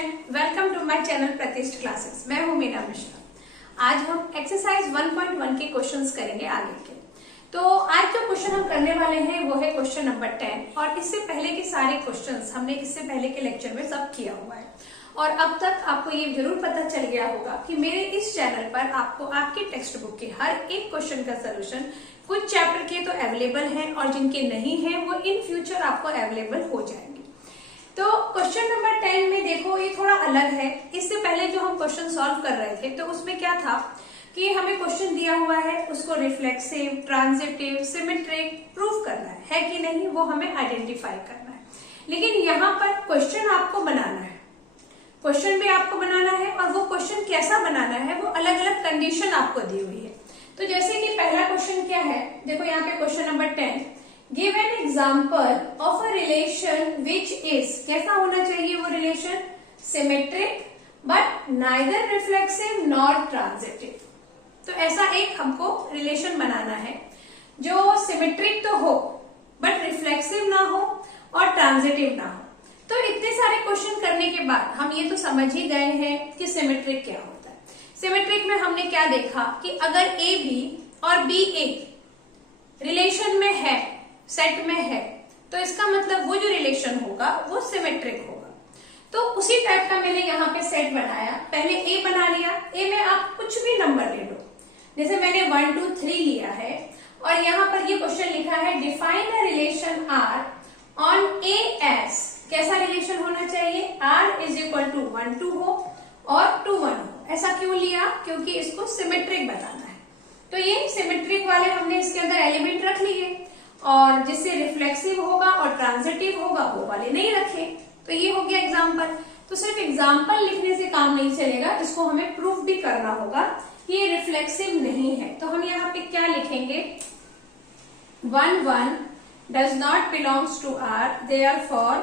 Student, welcome to my channel Pratishth classes. मैं हूं मीना मिश्रा। आज हम एक्सरसाइज 1.1 के क्वेश्चंस करेंगे आगे के। तो आज जो क्वेश्चन हम करने वाले हैं वो है क्वेश्चन नंबर 10 और इससे पहले के सारे क्वेश्चंस हमने इससे पहले के लेक्चर में सब किया हुआ है और अब तक आपको ये जरूर पता चल गया होगा कि मेरे इस चैनल पर आपको आपकी टेक्स्ट बुक के हर एक क्वेश्चन का सोल्यूशन कुछ चैप्टर के तो अवेलेबल है और जिनके नहीं है वो इन फ्यूचर आपको अवेलेबल हो जाएंगे। तो क्वेश्चन नंबर 10 में देखो ये थोड़ा अलग है। इससे पहले जो हम क्वेश्चन सॉल्व कर रहे थे तो उसमें क्या था कि हमें क्वेश्चन दिया हुआ है, उसको रिफ्लेक्सिव, ट्रांजिटिव, सिमेट्रिक प्रूव करना है कि नहीं, वो हमें आइडेंटिफाई करना है। लेकिन यहाँ पर क्वेश्चन आपको बनाना है, क्वेश्चन भी आपको बनाना है और वो क्वेश्चन कैसा बनाना है वो अलग अलग कंडीशन आपको दी हुई है। तो जैसे कि पहला क्वेश्चन क्या है, देखो यहाँ पे question number 10, give an example of a relation which is, कैसा होना चाहिए वो relation, symmetric but neither reflexive nor transitive. तो ऐसा एक हमको रिलेशन बनाना है जो सिमेट्रिक तो हो बट रिफ्लेक्सिव ना हो और ट्रांजिटिव ना हो। तो इतने सारे क्वेश्चन करने के बाद हम ये तो समझ ही गए हैं कि सिमेट्रिक क्या होता है। सिमेट्रिक में हमने क्या देखा कि अगर ए बी और बी ए रिलेशन में है, सेट में है, तो इसका मतलब वो जो रिलेशन होगा वो सिमेट्रिक होगा। तो उसी टाइप का मैंने यहाँ पे सेट बनाया। पहले ए बना लिया, ए में आप कुछ भी नंबर ले लो, जैसे मैंने 1 2 3 लिया है और यहाँ पर ये क्वेश्चन लिखा है define a relation R on A as, कैसा रिलेशन होना चाहिए, आर इज इक्वल टू 1 2 हो और 2 1 हो। ऐसा क्यों लिया, क्योंकि इसको सिमेट्रिक बताना है। तो ये सिमेट्रिक वाले हमने इसके अंदर एलिमेंट रख लिए और जिससे रिफ्लेक्सिव होगा और ट्रांजिटिव होगा वो वाले नहीं रखे। तो ये हो गया एग्जाम्पल। तो सिर्फ एग्जाम्पल लिखने से काम नहीं चलेगा, इसको हमें प्रूफ भी करना होगा कि ये रिफ्लेक्सिव नहीं है। तो हम यहाँ पे क्या लिखेंगे, 1 1 does not belongs to R, therefore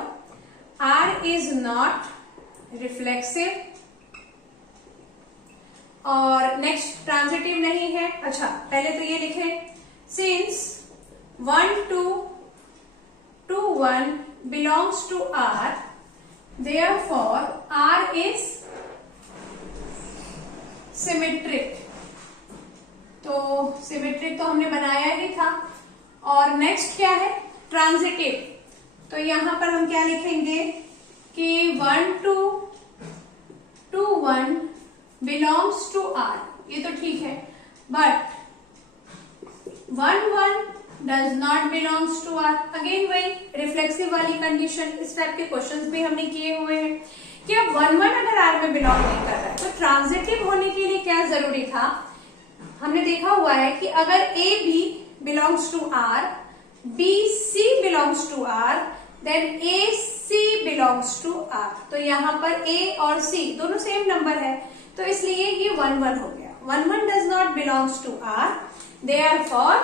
R is not reflexive। और नेक्स्ट ट्रांजिटिव नहीं है। अच्छा पहले तो ये लिखें, since 1 2 2 1 belongs to R, therefore R is symmetric। तो सिमेट्रिक तो हमने बनाया ही था। और नेक्स्ट क्या है, ट्रांजिटिव। तो यहां पर हम क्या लिखेंगे कि 1 2 2 1 belongs to R, ये तो ठीक है, but 1 1 does not belongs to R। Again वही रिफ्लेक्सिव वाली कंडीशन। इस टाइप के क्वेश्चंस भी हमने किए हुए हैं कि अब 1 1 अगर R में बिलोंग नहीं कर रहा है तो ट्रांजिटिव होने के लिए क्या जरूरी था, हमने देखा हुआ है कि अगर A B belongs to R, B C belongs to R, then A C belongs to R. तो यहाँ पर ए और सी दोनों सेम नंबर है तो इसलिए ये 1 1 हो गया। 1 1 does not belongs to R, therefore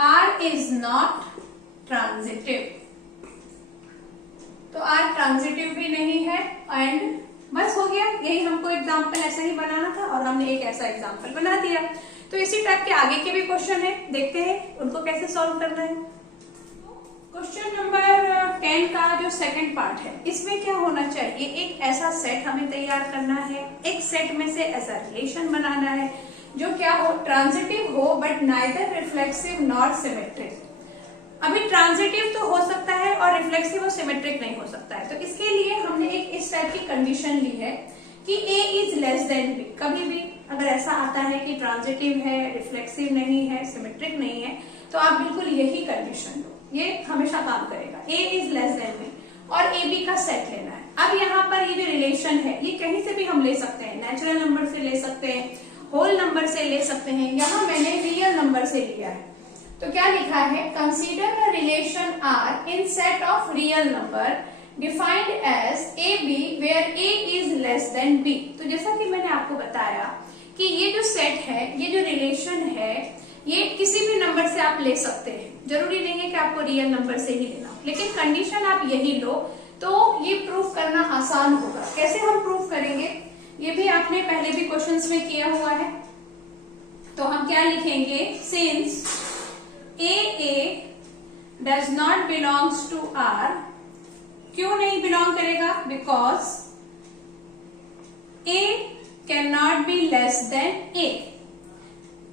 R is not transitive. तो आर ट्रांजिटिव भी नहीं है एंड बस हो गया। यही हमको एग्जाम्पल ऐसा ही बनाना था और हमने एक ऐसा एग्जाम्पल बना दिया। तो इसी टाइप के आगे के भी क्वेश्चन है, देखते हैं उनको कैसे सॉल्व करना है। क्वेश्चन नंबर 10 का जो सेकंड पार्ट है, इसमें क्या होना चाहिए, एक ऐसा सेट हमें तैयार करना है, एक सेट में से ऐसा रिलेशन बनाना है जो क्या हो, ट्रांजिटिव हो but neither reflexive nor symmetric. अभी ट्रांजिटिव तो हो सकता है और रिफ्लेक्सिव और सिमेट्रिक नहीं हो सकता है। तो इसके लिए हमने एक इस टाइप की कंडीशन ली है कि A is less than B। कभी भी अगर ऐसा आता है कि ट्रांजिटिव है, रिफ्लेक्सिव नहीं है, सिमेट्रिक नहीं है, तो आप बिल्कुल यही कंडीशन लो, ये हमेशा काम करेगा। A is less than B और AB का सेट लेना है। अब यहाँ पर ये जो रिलेशन है ये कहीं से भी हम ले सकते हैं, नेचुरल नंबर से ले सकते हैं, होल नंबर से ले सकते हैं, यहाँ मैंने रियल नंबर से लिया है। तो क्या लिखा है, consider a relation R in set of real number defined as A B where A is less than B. तो जैसा कि मैंने आपको बताया कि ये जो सेट है, ये जो रिलेशन है, ये किसी भी नंबर से आप ले सकते हैं, जरूरी नहीं है कि आपको रियल नंबर से ही लेना, लेकिन कंडीशन आप यही लो तो ये प्रूफ करना आसान होगा। कैसे हम प्रूफ करेंगे, ये भी आपने पहले भी क्वेश्चंस में किया हुआ है। तो हम क्या लिखेंगे, since A does not belongs to R, क्यों नहीं बिलोंग करेगा? Because A can not be less than A.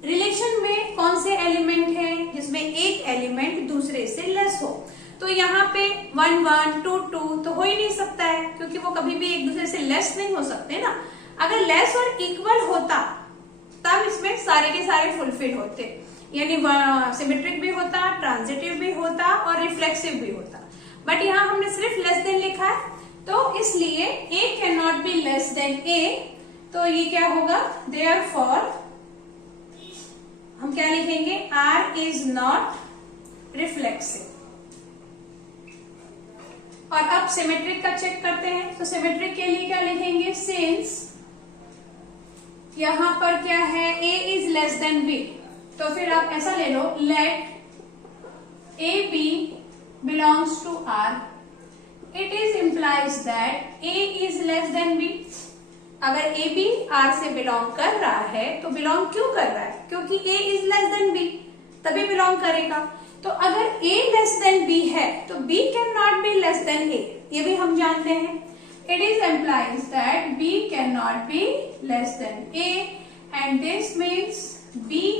Relation में कौन से एलिमेंट है जिसमें एक एलिमेंट दूसरे से लेस हो? तो यहाँ पे 1 1 2 2 तो हो ही नहीं सकता है, क्योंकि वो कभी भी एक दूसरे से लेस नहीं हो सकते ना। अगर लेस और इक्वल होता तब इसमें सारे के सारे फुलफिल होते, यानी सिमेट्रिक भी होता, ट्रांजिटिव भी होता और रिफ्लेक्सिव भी होता। बट यहाँ हमने सिर्फ लेस देन लिखा है, तो इसलिए a can not be less than a. तो ये क्या होगा? देयरफॉर हम क्या लिखेंगे? R is not reflexive. और अब सिमेट्रिक का चेक करते हैं। तो सिमेट्रिक के लिए क्या लिखेंगे? सिंस यहां पर क्या है? a is less than b, तो फिर आप ऐसा ले लो, let A B belongs to r, it is implies that a is less than b। अगर ए बी आर से बिलोंग कर रहा है तो बिलोंग क्यों कर रहा है? क्योंकि a is less than b, तभी बिलोंग करेगा। तो अगर a लेस देन b है तो b can not be less then a, ये भी हम जानते हैं। It is implies that b cannot be less than a, and this means ba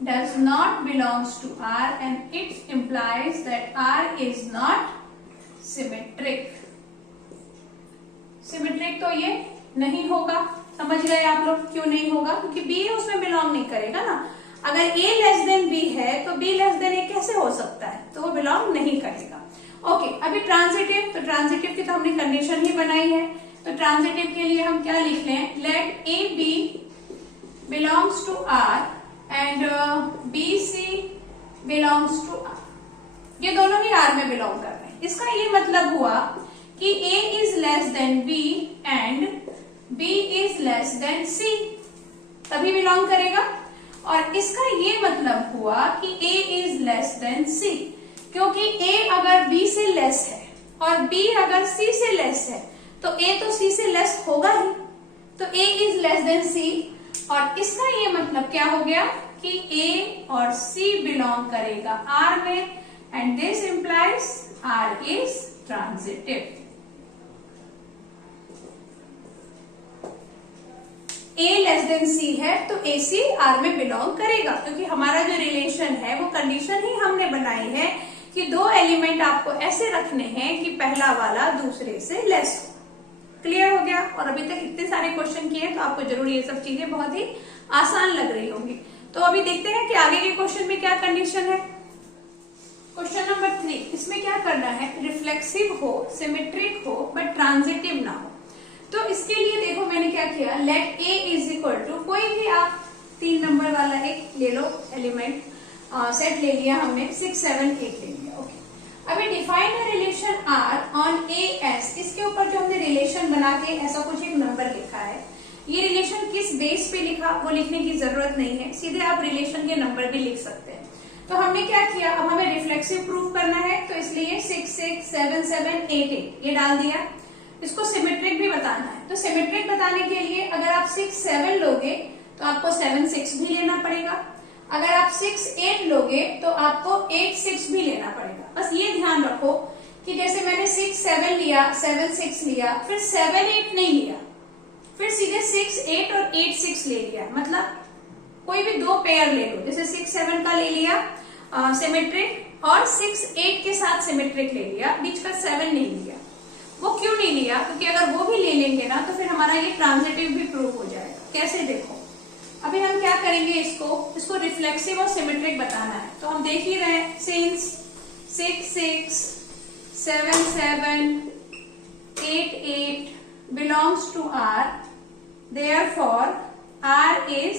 does not belongs to r, and it implies that r is not symmetric. Symmetric तो ये नहीं होगा। समझ गए आप लोग क्यों नहीं होगा? क्योंकि b उसमें बिलोंग नहीं करेगा ना। अगर a लेस देन b है तो b लेस देन a कैसे हो सकता है? तो वो बिलोंग नहीं करेगा। ओके, अभी ट्रांजिटिव, तो ट्रांजिटिव की तो हमने कंडीशन ही बनाई है। तो ट्रांजिटिव के लिए हम क्या लिख लें? Let A B belongs to R and B C belongs to R. ये दोनों ही आर में बिलोंग कर रहे हैं। इसका ये मतलब हुआ कि a is less than b and b is less than c, तभी बिलोंग करेगा। और इसका ये मतलब हुआ कि a is less than c, क्योंकि a अगर b से लेस है और b अगर c से लेस है तो a तो c से लेस होगा ही, तो a is less then c। और इसका ये मतलब क्या हो गया कि a और c बिलोंग करेगा r में, and this implies r is transitive. a less than c है तो ac r में बिलोंग करेगा, क्योंकि हमारा जो रिलेशन है वो कंडीशन ही हमने बनाई है कि दो एलिमेंट आपको ऐसे रखने हैं कि पहला वाला दूसरे से लेस हो। क्लियर हो गया? और अभी तक इतने सारे क्वेश्चन किए तो आपको जरूर ये सब चीजें बहुत ही आसान लग रही होंगी। तो अभी देखते हैं कि आगे के क्वेश्चन में क्या कंडीशन है। क्वेश्चन नंबर 3, इसमें क्या करना है? रिफ्लेक्सिव हो, सिमेट्रिक हो, बट ट्रांजिटिव ना हो। तो इसके लिए देखो मैंने क्या किया, let A is equal to, कोई भी आप 3 नंबर वाला एक ले लो एलिमेंट, सेट ले लिया हमने, 6 7 8 ले लिया। ओके, अभी define a relation R on AS, इसके ऊपर जो हमने रिलेशन बना के ऐसा कुछ एक नंबर लिखा है, ये रिलेशन किस बेस पे लिखा वो लिखने की जरूरत नहीं है, सीधे आप रिलेशन के नंबर भी लिख सकते हैं। तो हमने क्या किया, अब हमें रिफ्लेक्सिव प्रूफ करना है, तो इसलिए 6 6 7 7 8 8 ये डाल दिया। इसको सिमेट्रिक भी बताना है, तो सिमेट्रिक बताने के लिए अगर आप 6 7 लोगे तो आपको 7 6 भी लेना पड़ेगा, अगर आप 6 8 लोगे तो आपको 8 6 भी लेना पड़ेगा। बस ये ध्यान रखो कि जैसे मैंने 6 7 लिया, 7 6 लिया, फिर 7 8 नहीं लिया, फिर सीधे 6 8 और 8 6 ले लिया, मतलब कोई भी 2 पेयर ले लो, जैसे 6 7 का ले लिया सिमेट्रिक और 6 8 के साथ सिमेट्रिक ले लिया, बीच का 7 नहीं लिया। वो क्यों नहीं लिया? क्योंकि अगर वो भी ले लेंगे ना तो फिर हमारा ये ट्रांजिटिव भी प्रूव हो जाएगा। कैसे? देखो, अभी हम क्या करेंगे, इसको रिफ्लेक्सिव और सिमेट्रिक बताना है। तो हम देख ही रहे हैं, since 6 6 7 7 8 8 belongs to R, therefore R is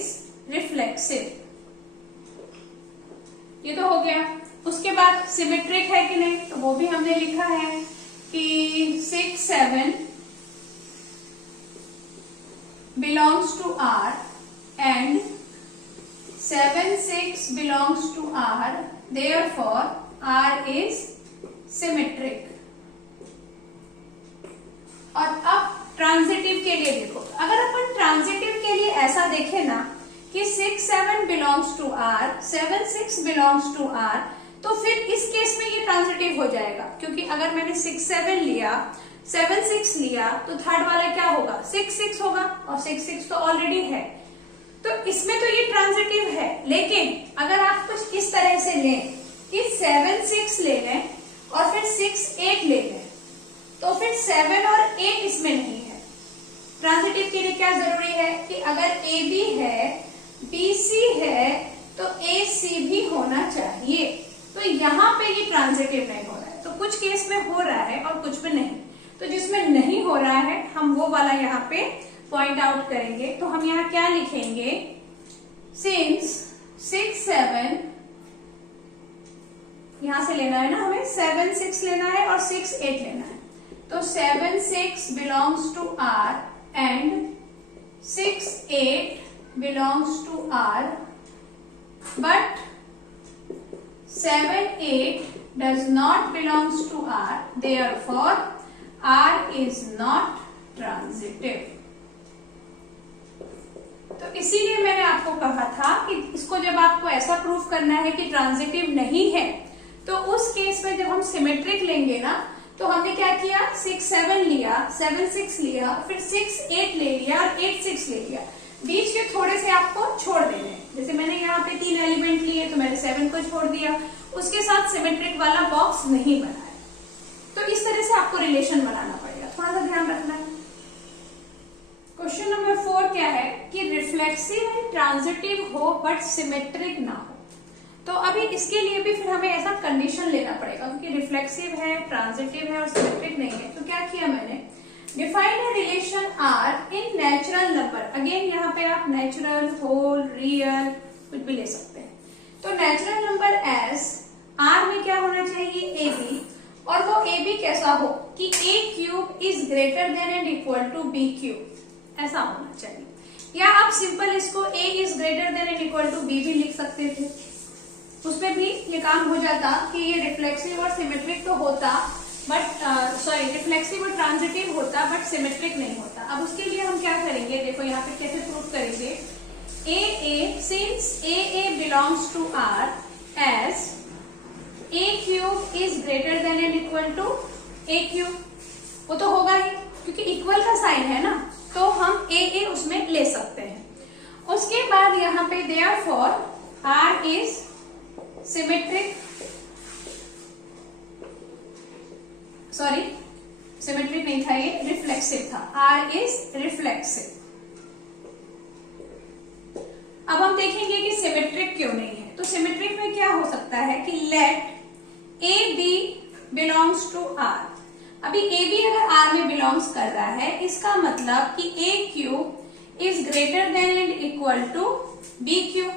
reflexive. ये तो हो गया। उसके बाद सिमेट्रिक है कि नहीं, तो वो भी हमने लिखा है कि 6 7 belongs to R and 7 6 belongs to R, therefore R is symmetric। और अब ट्रांजिटिव के लिए देखो, अगर अपन ट्रांजिटिव के लिए ऐसा देखें ना कि 6 7 belongs to R, 7 6 belongs to R, तो फिर इस केस में ये ट्रांजिटिव हो जाएगा, क्योंकि अगर मैंने 6 7 लिया, 7 6 लिया, तो थर्ड वाला क्या होगा, 6 6 होगा, और 6 6 तो ऑलरेडी है, तो इसमें तो ये ट्रांजिटिव है। लेकिन अगर आप कुछ इस तरह से लें कि 7 6 ले लें और फिर 6 8 ले लें, तो फिर 7 और 8 इसमें नहीं है। ट्रांजिटिव के लिए क्या जरूरी है कि अगर ए बी है, बी सी है, तो ए सी भी होना चाहिए। तो यहाँ पे ये ट्रांजिटिव नहीं हो रहा है, तो कुछ केस में हो रहा है और कुछ में नहीं। तो जिसमें नहीं हो रहा है हम वो वाला यहाँ पे पॉइंट आउट करेंगे। तो हम यहाँ क्या लिखेंगे, सिंस 6 7, यहां से लेना है ना हमें, 7 6 लेना है और 6 8 लेना है, तो 7 6 belongs to R and 6 8 belongs to R, but 7 8 does not belongs to R, therefore R is not transitive। तो इसीलिए मैंने आपको कहा था कि इसको जब आपको ऐसा प्रूफ करना है कि ट्रांजिटिव नहीं है, तो उस केस में जब हम सिमेट्रिक लेंगे ना, तो हमने क्या किया, 6 7 लिया, 7 6 लिया, फिर 6 8 ले लिया और 8 6 ले लिया, बीच के थोड़े से आपको छोड़ देने। जैसे मैंने यहाँ पे 3 एलिमेंट लिए, तो मैंने 7 को छोड़ दिया, उसके साथ सिमेट्रिक वाला बॉक्स नहीं बनाया। तो इस तरह से आपको रिलेशन बनाना पड़ेगा, थोड़ा सा ध्यान रखना है। क्वेश्चन नंबर 4 क्या है कि रिफ्लेक्सिव एंड ट्रांजिटिव हो बट सिमेट्रिक ना हो। तो अभी इसके लिए भी फिर हमें ऐसा कंडीशन लेना पड़ेगा, क्योंकि रिफ्लेक्सिव है, ट्रांजिटिव है और सिमेट्रिक नहीं है। तो क्या किया मैंने, define a relation R in natural number. Again यहाँ पे आप नेचुरल, होल, रियल कुछ भी ले सकते हैं। तो नेचुरल नंबर एस आर में क्या होना चाहिए, ए बी, और वो ए बी कैसा हो कि a cube is greater than and equal to b cube, ऐसा होना चाहिए। या आप सिंपल इसको a is greater than and equal to b भी लिख सकते थे, उसमें भी ये काम हो जाता कि ये रिफ्लेक्सिव और सिमेट्रिक तो होता, बट रिफ्लेक्सिव और ट्रांजिटिव होता बट सिमेट्रिक नहीं होता। अब उसके लिए हम क्या करेंगे, देखो यहाँ पे कैसे प्रूफ करेंगे, A since A belongs to R as A cube is greater than and equal to A cube, वो तो होगा ही क्योंकि इक्वल का साइन है ना, तो हम ए उसमें ले सकते हैं। उसके बाद यहाँ पे therefore R is symmetric, sorry symmetric नहीं था, ये रिफ्लेक्सिव था, आर इज रिफ्लेक्सिव। अब हम देखेंगे कि सिमेट्रिक क्यों नहीं है। तो सिमेट्रिक में क्या हो सकता है कि let A B belongs to R. अभी ए बी अगर आर में बिलोंग्स कर रहा है, इसका मतलब कि a cube is greater than and equal to b cube.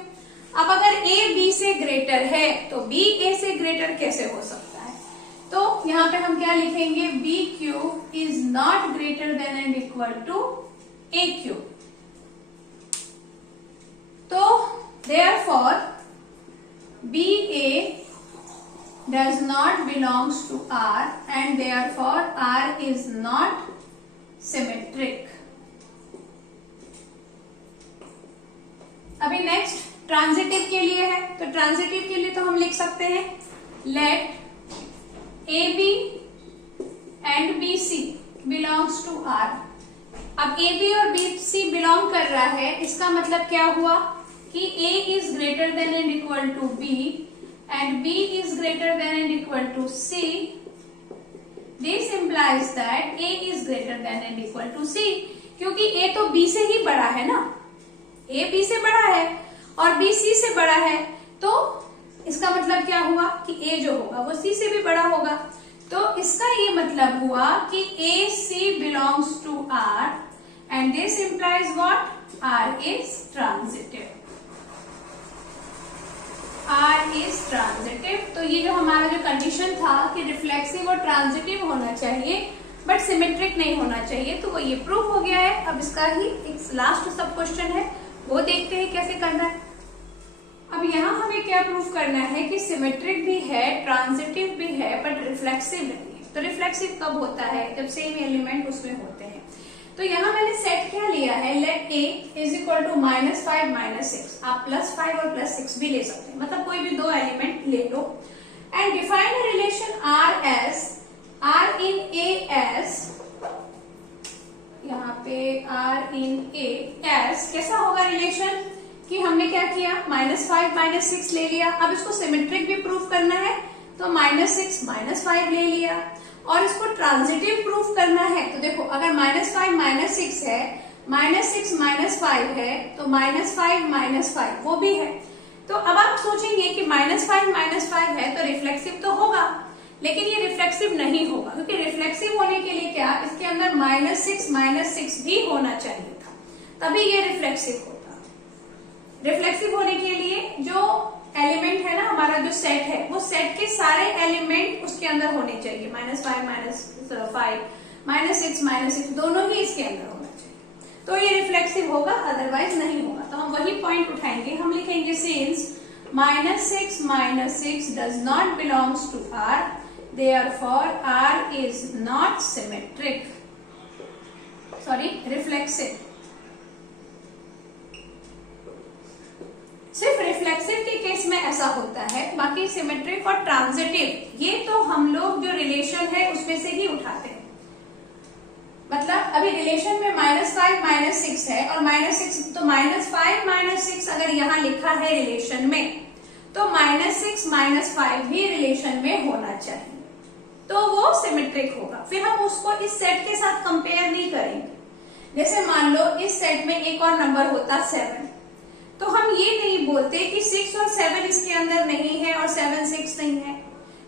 अब अगर ए बी से ग्रेटर है तो बी ए से ग्रेटर कैसे हो सकता है, तो यहाँ पे हम क्या लिखेंगे, B cube is not greater than and equal to A cube. तो therefore BA does not belongs to R and therefore R is not symmetric। अभी नेक्स्ट ट्रांजिटिव के लिए है, तो ट्रांजिटिव के लिए तो हम लिख सकते हैं let A B and B C belongs to R. अब ए बी और बी सी बिलोंग कर रहा है, इसका मतलब क्या हुआ कि A is greater than and equal to B and B is greater than and equal to C. This implies that A is greater than and equal to C, क्योंकि A तो B से ही बड़ा है ना, A B से बड़ा है और B C से बड़ा है, तो इसका मतलब क्या हुआ कि A जो होगा वो C से भी बड़ा होगा। तो इसका ये मतलब हुआ कि A C belongs to R and this implies what? R is transitive। R is transitive। तो ये जो हमारा जो कंडीशन था कि रिफ्लेक्सिव और ट्रांजिटिव होना चाहिए बट सिमेट्रिक नहीं होना चाहिए, तो वो ये प्रूफ हो गया है। अब इसका ही एक लास्ट सब क्वेश्चन है, वो देखते हैं कैसे करना है। अब यहाँ हमें क्या प्रूफ करना है कि सिमेट्रिक भी है, ट्रांजिटिव भी है, बट रिफ्लेक्सिव नहीं है। तो रिफ्लेक्सिव कब होता है, जब सेम एलिमेंट उसमें होते हैं। तो यहाँ मैंने सेट क्या लिया है, let A is equal to -5 -6। आप +5 और +6 भी ले सकते हैं, मतलब कोई भी दो एलिमेंट ले लो। And define a relation R S, R in a S, यहाँ पे आर इन ए एस कैसा होगा रिलेशन कि हमने क्या किया, -5 -6 ले लिया। अब इसको सिमेट्रिक भी प्रूफ करना है तो -6 -5 ले लिया, और इसको ट्रांजिटिव प्रूफ करना है तो देखो अगर -5 -6 है, -6 -5 है तो -5 -5 वो भी है। तो अब आप सोचेंगे कि -5 -5 है तो रिफ्लेक्सिव तो होगा, लेकिन ये रिफ्लेक्सिव नहीं होगा, क्योंकि रिफ्लेक्सिव होने के लिए क्या, इसके अंदर -6 -6 भी होना चाहिए था, तभी ये रिफ्लेक्सिव होता। रिफ्लेक्सिव होने के लिए जो एलिमेंट है ना, हमारा जो सेट है, वो सेट के सारे एलिमेंट उसके अंदर होने चाहिए, -5 -5 -6 -6 दोनों ही इसके अंदर होना चाहिए, तो ये रिफ्लेक्सिव होगा, अदरवाइज नहीं होगा। तो हम वही पॉइंट उठाएंगे, हम लिखेंगे since -6 -6 does not belongs to R, therefore R is not symmetric, sorry reflexive। सिर्फ रिफ्लेक्सिव के केस में ऐसा होता है, बाकी सिमेट्रिक और ट्रांजिटिव ये तो हम लोग जो रिलेशन है उसमें से ही उठाते हैं। मतलब अभी रिलेशन में -5 -6 है और -6, तो -5 -6 अगर यहाँ लिखा है रिलेशन में तो -6 -5 भी रिलेशन में होना चाहिए, तो वो सिमेट्रिक होगा। फिर हम उसको इस सेट के साथ कंपेयर नहीं करेंगे। जैसे मान लो इस सेट में एक और नंबर होता 7, तो हम ये नहीं बोलते कि 6 और 7 इसके अंदर नहीं है और 7 6 नहीं है,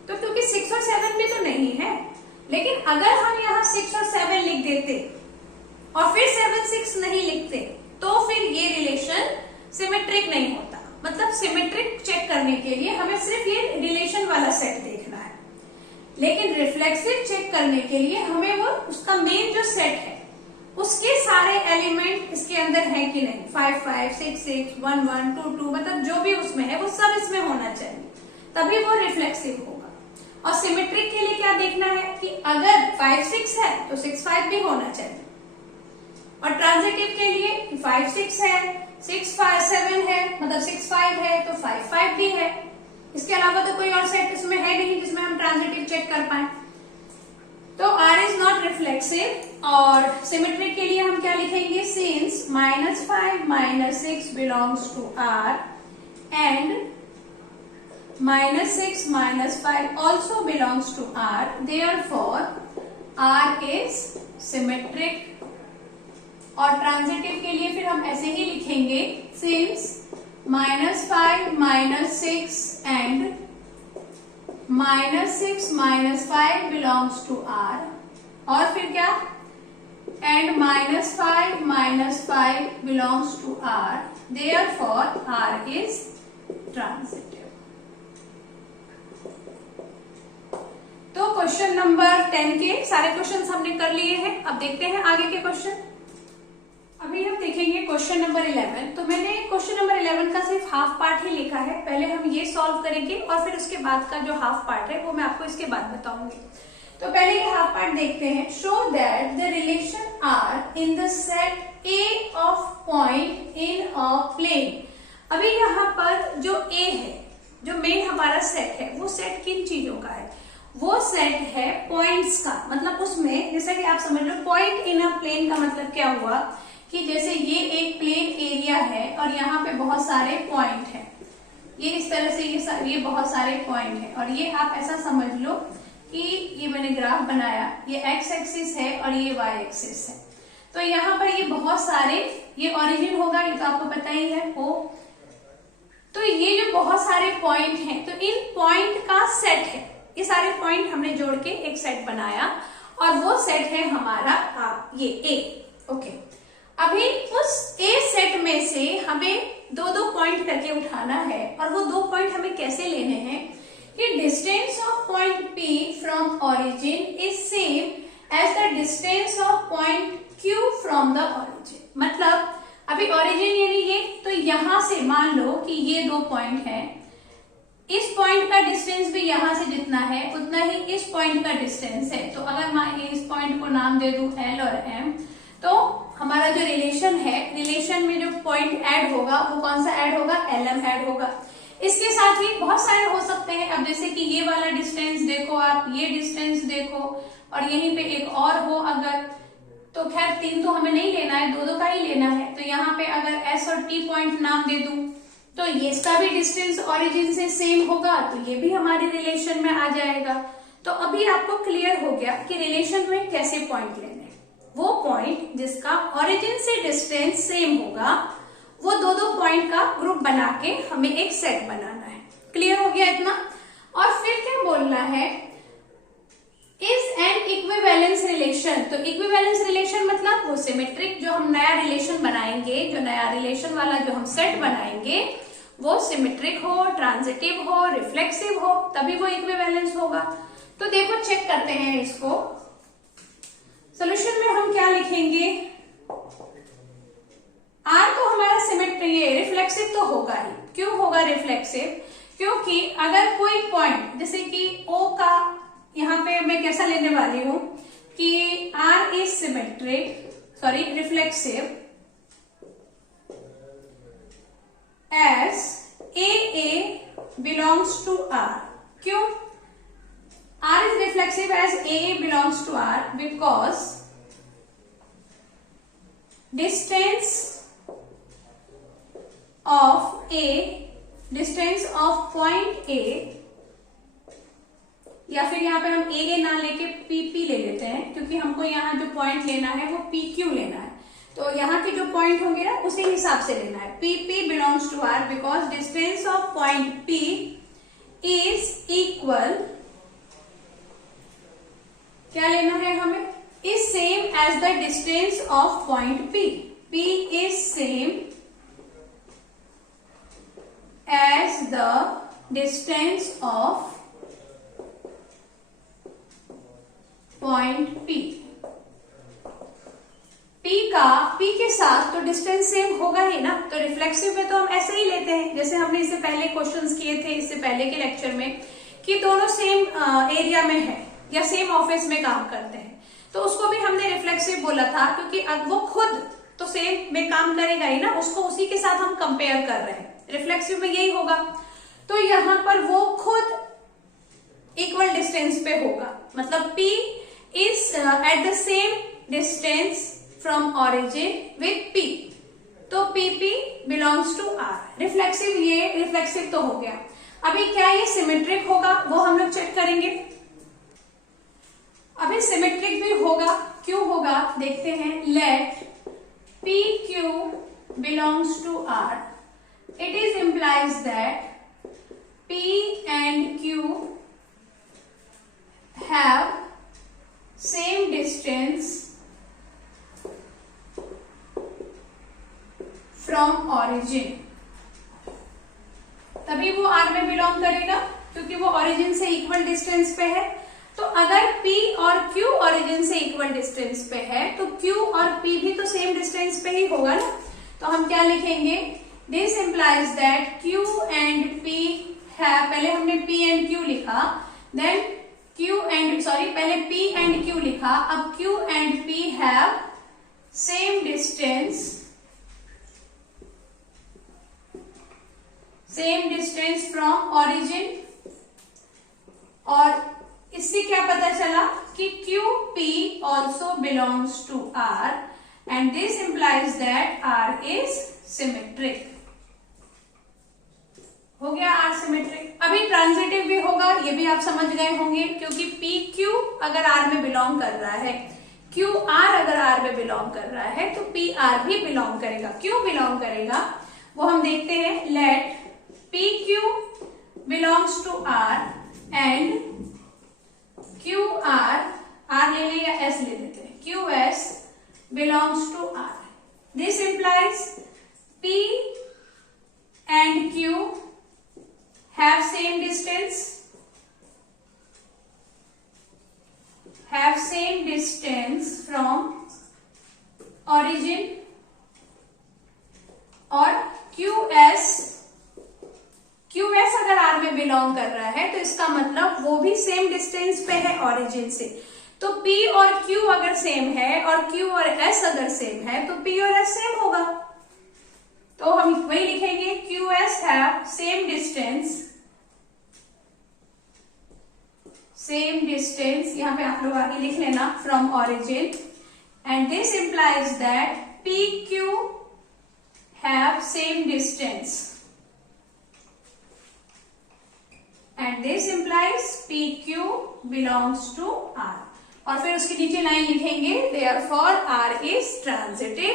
तो क्योंकि 6 और 7 भी तो नहीं है। लेकिन अगर हम यहाँ 6 और 7 लिख देते और फिर 7 6 नहीं लिखते तो फिर ये रिलेशन सिमेट्रिक नहीं होता। मतलब सिमेट्रिक चेक करने के लिए हमें सिर्फ ये रिलेशन वाला सेट देखना है, लेकिन रिफ्लेक्सिव चेक करने के लिए हमें वो उसका मेन जो सेट है उसके सारे एलिमेंट इसके अंदर है कि नहीं, 5 5 6 6 1 1 2 2 मतलब जो भी उसमें है वो सब इसमें होना चाहिए, तभी वो रिफ्लेक्सिव होगा। और सिमेट्रिक के लिए क्या देखना है कि अगर 5 6 है तो 6 5 भी होना चाहिए, और ट्रांजिटिव के लिए 5 6 है, 6 5 7 है, मतलब 6 5 है तो 5 5 भी है। इसके अलावा तो कोई और सेट इसमें है नहीं जिसमें हम ट्रांजिटिव चेक कर पाए। तो R इज नॉट रिफ्लेक्सिव। और सिमेट्रिक के लिए हम क्या लिखेंगे, since -5 -6 belongs to R and -6 -5 also belongs to R, therefore R is symmetric. और ट्रांजिटिव के लिए फिर हम ऐसे ही लिखेंगे, since -5 -6 and -6 -5 belongs to R, और फिर क्या, and -5 -5 belongs to R, therefore R is transitive। तो क्वेश्चन नंबर 10 के सारे क्वेश्चंस हमने कर लिए हैं। अब देखते हैं आगे के क्वेश्चन। अभी हम देखेंगे क्वेश्चन नंबर 11। तो मैंने क्वेश्चन नंबर 11 का सिर्फ हाफ पार्ट ही लिखा है, पहले हम ये सॉल्व करेंगे और फिर उसके बाद का जो हाफ पार्ट है वो मैं आपको इसके बाद बताऊंगी। तो पहले ये हाफ पार्ट देखते हैं। Show that the relation R in the set A of point in a plane. अभी यहाँ पर जो ए है, जो मेन हमारा सेट है, वो सेट किन चीजों का है, वो सेट है पॉइंट्स का। मतलब उसमें जैसा कि आप समझ लो पॉइंट इन अ प्लेन का मतलब क्या हुआ कि जैसे ये एक प्लेन एरिया है और यहाँ पे बहुत सारे पॉइंट हैं, ये इस तरह से ये बहुत सारे पॉइंट हैं, और ये आप ऐसा समझ लो कि ये मैंने ग्राफ बनाया, ये एक्स एक्सिस है और ये वाई एक्सिस है। तो यहाँ पर ये बहुत सारे, ये ओरिजिन होगा, ये तो आपको पता ही है ओ। तो ये जो बहुत सारे पॉइंट हैं, तो इन पॉइंट का सेट है, ये सारे पॉइंट हमने जोड़ के एक सेट बनाया और वो सेट है हमारा ये ए। ओके, अभी उस ए सेट में से हमें दो दो पॉइंट करके उठाना है, और वो दो पॉइंट हमें कैसे लेने हैं कि distance of point P from origin is same as the distance of point Q from the origin. मतलब अभी ओरिजिन यानी ये, तो यहां से मान लो कि ये दो पॉइंट है, इस पॉइंट का डिस्टेंस भी यहां से जितना है उतना ही इस पॉइंट का डिस्टेंस है। तो अगर मैं इस पॉइंट को नाम दे दूं L और M, तो हमारा जो रिलेशन है, रिलेशन में जो पॉइंट ऐड होगा वो कौन सा ऐड होगा, LM ऐड होगा। इसके साथ ही बहुत सारे हो सकते हैं। अब जैसे कि ये वाला आप ये डिस्टेंस देखो और यहीं पे एक और हो अगर, तो खैर 3 तो हमें नहीं लेना है, 2 का ही लेना है। तो यहाँ पे अगर S और T पॉइंट नाम दे दूं तो ये इसका भी डिस्टेंस ओरिजिन से सेम होगा, तो ये भी हमारे रिलेशन में आ जाएगा। तो अभी आपको क्लियर हो गया कि रिलेशन में कैसे पॉइंट लेने। वो पॉइंट जिसका ओरिजिन से डिस्टेंस सेम होगा, वो दो पॉइंट का ग्रुप बना के हमें एक सेट बनाना है। क्लियर हो गया इतना? और फिर क्या बोलना है, इज एन इक्विवेलेंस रिलेशन। तो इक्विवेलेंस रिलेशन मतलब वो सिमेट्रिक जो हम नया रिलेशन बनाएंगे, जो नया रिलेशन वाला जो हम सेट बनाएंगे वो सिमेट्रिक हो, ट्रांजिटिव हो, रिफ्लेक्सिव हो, तभी वो इक्विवेलेंस होगा। तो देखो चेक करते हैं इसको। सॉल्यूशन में हम क्या लिखेंगे, R तो हमारा सिमेट्रिक रिफ्लेक्सिव तो होगा ही। क्यों होगा रिफ्लेक्सिव? क्योंकि अगर कोई पॉइंट जैसे कि O का, यहां पे मैं कैसा लेने वाली हूं कि R is reflexive as AA belongs to R। क्यों R is reflexive as AA belongs to R? Because distance of point A, या फिर यहाँ पे हम AA ना लेके PP ले लेते हैं, क्योंकि हमको यहाँ जो पॉइंट लेना है वो PQ लेना है। तो यहाँ के जो पॉइंट होंगे ना उसी हिसाब से लेना है। PP belongs to R because distance of point P is equal, क्या लेना है हमें, is same as the distance of point P। P is same as the distance of point P। P के साथ तो डिस्टेंस सेम होगा ही ना। तो रिफ्लेक्सिव में तो हम ऐसे ही लेते हैं जैसे हमने इससे पहले क्वेश्चंस किए थे, इससे पहले के लेक्चर में, कि दोनों सेम एरिया में है या सेम ऑफिस में काम करते हैं, तो उसको भी हमने रिफ्लेक्सिव बोला था, क्योंकि अब वो खुद तो सेम में काम करेगा ही ना, उसको उसी के साथ हम कंपेयर कर रहे हैं। रिफ्लेक्सिव में यही होगा। तो यहाँ पर वो खुद इक्वल डिस्टेंस पे होगा, मतलब P is at the same distance from origin with P। तो PP belongs to R। Reflexive, ये रिफ्लेक्सिव तो हो गया। अभी क्या ये सिमेट्रिक होगा वो हम लोग चेक करेंगे। अभी सिमेट्रिक भी होगा, क्यों होगा देखते हैं। Let PQ belongs to R, it is implies that P and Q have same distance from origin। तभी वो R में बिलोंग करेगा, क्योंकि वो ओरिजिन से इक्वल डिस्टेंस पे है। तो अगर P और Q ओरिजिन से इक्वल डिस्टेंस पे है तो Q और P भी तो सेम डिस्टेंस पे ही होगा ना। तो हम क्या लिखेंगे, this implies that Q and P है, पहले हमने P एंड Q लिखा, देन पहले P एंड Q लिखा, अब Q and P have same distance from origin. और इससे क्या पता चला कि QP also belongs to R and this implies that R is symmetric। हो गया R सिमेट्रिक। अभी ट्रांजिटिव भी होगा, ये भी आप समझ गए होंगे, क्योंकि PQ अगर R में बिलोंग कर रहा है, QR अगर R में बिलोंग कर रहा है, तो PR भी बिलोंग करेगा। क्यों बिलोंग करेगा वो हम देखते हैं। Let PQ belongs to R and QR, R ले लें या S ले लेते हैं, QS belongs to R। This implies P and Q have same distance from origin, और QS अगर R में बिलोंग कर रहा है तो इसका मतलब वो भी सेम डिस्टेंस पे है ओरिजिन से। तो P और Q अगर सेम है और Q और S अगर सेम है तो P और S सेम होगा। तो हम वही लिखेंगे, QS have same same distance, यहाँ पे आप लोग आगे लिख लेना, from origin, and this implies that P Q have same distance, and this implies P Q belongs to R. और फिर उसके नीचे लाइन लिखेंगे देयरफॉर आर इज ट्रांजिटिव,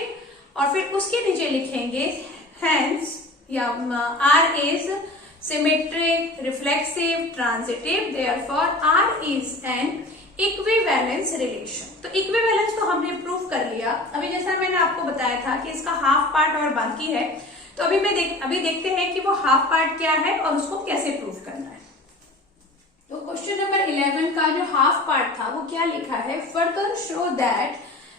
और फिर उसके नीचे लिखेंगे हेंस या R is symmetric, reflexive, transitive, therefore R is an equivalence relation. तो इक्विवेलेंस तो हमने प्रूव कर लिया। अभी जैसा मैंने आपको बताया था कि इसका हाफ पार्ट और बाकी है, तो अभी देखते हैं कि वो हाफ पार्ट क्या है और उसको कैसे प्रूव करना है। तो क्वेश्चन नंबर 11 का जो हाफ पार्ट था वो क्या लिखा है, further show that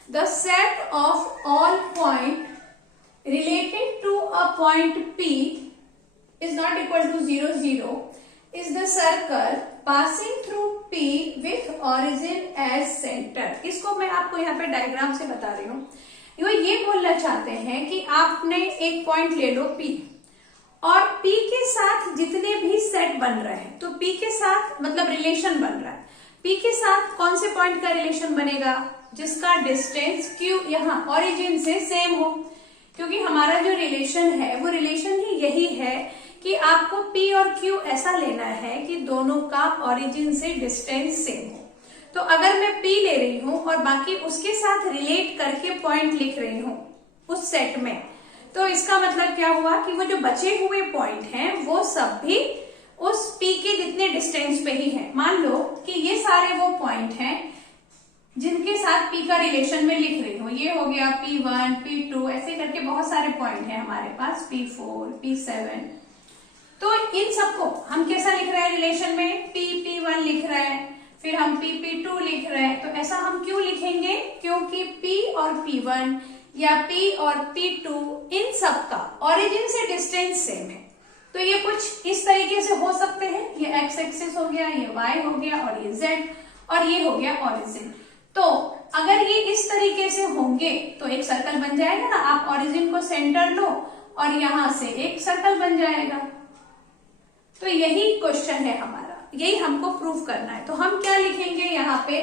the set of all point related to a point P is not equal to 0, 0 is the circle passing through P with origin as center। इसको मैं आपको यहाँ पे डायग्राम से बता रही हूँ। वो ये बोलना चाहते हैं कि आपने एक पॉइंट ले लो P, और P के साथ जितने भी सेट बन रहे हैं, तो P के साथ मतलब रिलेशन बन रहा है, P के साथ कौन से पॉइंट का रिलेशन बनेगा, जिसका डिस्टेंस Q यहाँ ऑरिजिन से सेम हो, क्योंकि हमारा जो रिलेशन है वो रिलेशन ही यही है कि आपको P और Q ऐसा लेना है कि दोनों का ऑरिजिन से डिस्टेंस सेम हो। तो अगर मैं P ले रही हूं और बाकी उसके साथ रिलेट करके पॉइंट लिख रही हूं उस सेट में, तो इसका मतलब क्या हुआ कि वो जो बचे हुए पॉइंट हैं वो सब भी उस P के जितने डिस्टेंस पे ही हैं। मान लो कि ये सारे वो पॉइंट हैं जिनके साथ P का रिलेशन में लिख रही हूँ। ये हो गया P1, P2, ऐसे करके बहुत सारे पॉइंट हैं हमारे पास, P4, P7। तो इन सबको हम कैसा लिख रहे हैं रिलेशन में, P1 लिख रहे हैं, फिर हम P2 लिख रहे हैं। तो ऐसा हम क्यों लिखेंगे, क्योंकि P और P1 या P और P2 इन सब का ऑरिजिन से डिस्टेंस सेम है। तो ये कुछ इस तरीके से हो सकते हैं, ये x एक्सिस हो गया, ये y हो गया, और ये z, और ये हो गया ऑरिजिन। तो अगर ये इस तरीके से होंगे तो एक सर्कल बन जाएगा ना, आप ऑरिजिन को सेंटर लो और यहां से एक सर्कल बन जाएगा। तो यही क्वेश्चन है हमारा, यही हमको प्रूव करना है। तो हम क्या लिखेंगे यहाँ पे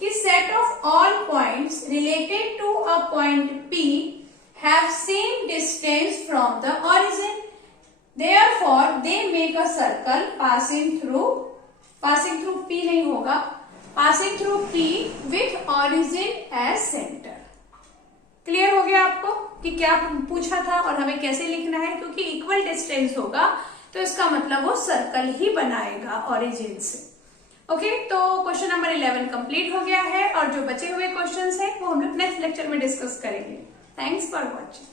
कि set of all points related to a point P have same distance from the origin, therefore they make a circle passing through P नहीं होगा, passing through P with origin as centre. Clear हो गया आपको कि क्या पूछा था और हमें कैसे लिखना है, क्योंकि इक्वल डिस्टेंस होगा तो इसका मतलब वो सर्कल ही बनाएगा ऑरिजिन से। ओके, तो क्वेश्चन नंबर 11 कंप्लीट हो गया है, और जो बचे हुए क्वेश्चंस हैं वो हम लोग नेक्स्ट लेक्चर में डिस्कस करेंगे। Thanks for watching.